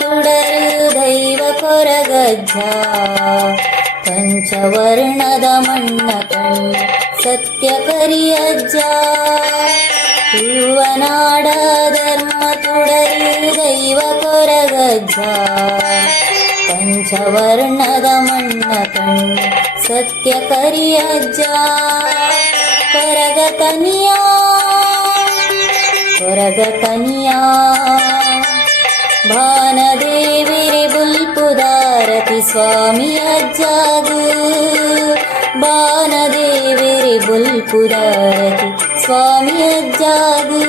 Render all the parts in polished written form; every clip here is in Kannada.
ತುಡರು ದೈವ ಕೊರಗಜ್ಜ ಪಂಚವರ್ಣದ ಮಣ್ಣ ಕಣ್ಣು ಸತ್ಯ ಕರಿಯಜ್ಜ ತುಳುವನಾಡ ಧರ್ಮ ತುಡರು ದೈವ ಕೊರಗಜ್ಜ ಪಂಚವರ್ಣದ ಮಣ್ಣ ಕಣ್ಣು ಸತ್ಯ ಕರಿಯಜ್ಜ ಕೊರಗತನಿಯ ಭಾನದೇವಿರಿ ಬುಲ್ಪುದಾರತಿ ಸ್ವಾಮಿ ಅಜ್ಜಾಗು ಭಾನದೇವಿರಿ ಬುಲ್ಪುದಾರತಿ ಸ್ವಾಮಿ ಅಜ್ಜಾಗು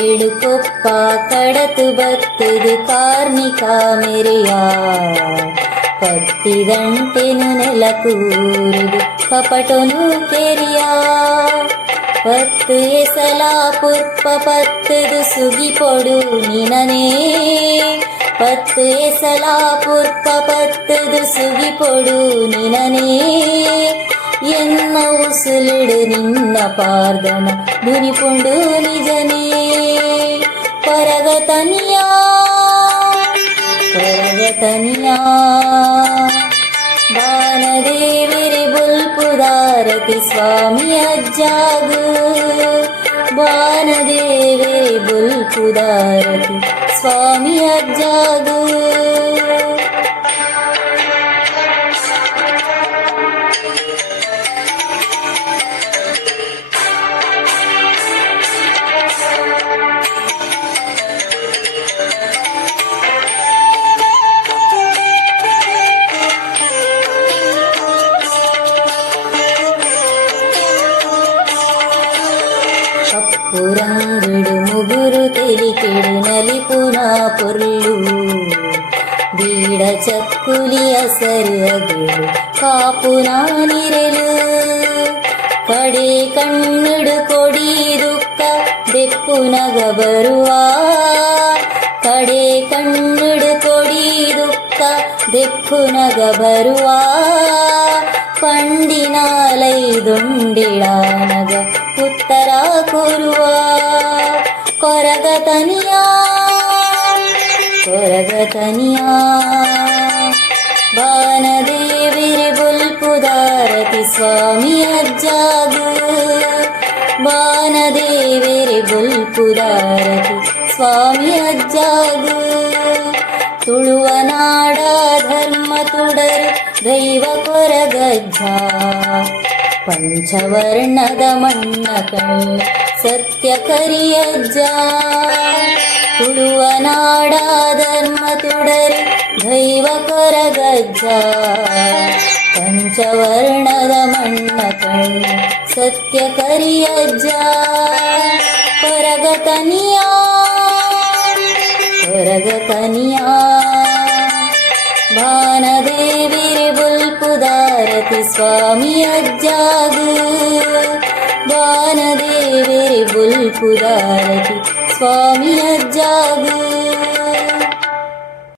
ಏಳು ಕೊಪ್ಪ ಕಡತು ಬತ್ತದು ಕಾರ್ಮಿಕ ಮೆರೆಯ ಪತ್ತಿದಂಟೆನು ನೆಲಕೂರುದು ಕಪಟೊನು ಕೆರಿಯ ಪತ್ತು ಎಸಲ ಪುರ್ಪ ಪತ್ತದು ಸುಗಿಪೊಡು ನಿನನೇ ಪತ್ತು ಎಸಲ ಪುರ್ಪ ಪತ್ತದು ಸುಗಿಪೊಡು ನಿನನೇ ಎನ್ನ ಉಸುಲಿಡು ನಿನ್ನ ಪಾರ್ದನ ದುನಿಪುಂಡು ನಿಜನೇ ಕೊರಗತನಿಯ ಭಾನದೇವಿರಿ ಬುಲ್ಪುದಾರತಿ ಸ್ವಾಮಿ ಅಜ್ಜಾಗು ಭಾನದೇವಿರಿ ಬುಲ್ಪುದಾರತಿ ಸ್ವಾಮಿ ಅಜ್ಜಾಗು ಪುರಂಗುಡು ಮುಗುರು ತೆಲಿಕೆಡು ನಲಿಪುನ ಪೊರ್ಲು ಬೀಡ ಚಕ್ಕುಲಿ ಅಸರು ಅಗುಳು ಕಾಪುನ ನಿರೆಲು ಕಡೆ ಕಣ್ಣುಡು ಕೊಡಿ ದುಃಖ ಬೆಪ್ಪುನಗ ಬರುವ ಕಡೆ ಕಣ್ಣುಡು ಕೊಡಿ ದುಃಖ ಬೆಪ್ಪುನಗ ಬರುವ ಪಂಡಿನಾಲೈದೊಂಡಿಳಾನಗ ಉತ್ತರ ಕೊರುವ ಕೊರಗತನಿಯ ಭಾನದೇವಿರಿ ಬುಲ್ಪುದಾರತಿ ಸ್ವಾಮಿ ಅಜ್ಜಾಗು ಭಾನದೇವಿರಿ ಬುಲ್ಪುದಾರತಿ ಸ್ವಾಮಿ ಅಜ್ಜಾಗು ತುಳುವನಾಡ ಧರ್ಮ ತುಡರು ದೈವ ಕೊರಗಜ್ಜ ಪಂಚವರ್ಣದ ಮಣ್ಣ ಕಣ್ಣು ಸತ್ಯ ಕರಿಯಜ್ಜ ತುಳುವನಾಡ ಧರ್ಮ ತುಡರು ದೈವ ಕೊರಗಜ್ಜ ಪಂಚವರ್ಣದ ಮಣ್ಣ ಕಣ್ಣು ಸತ್ಯ ಕರಿಯಜ್ಜ ಕೊರಗತನಿಯ ಭಾನದೇವಿರಿ ಬುಲ್ಪುದಾರತಿ ಸ್ವಾಮಿ ಅಜ್ಜಾಗು ಭಾನದೇವಿರಿ ಬುಲ್ಪುದಾರತಿ ಸ್ವಾಮಿ ಅಜ್ಜಾಗು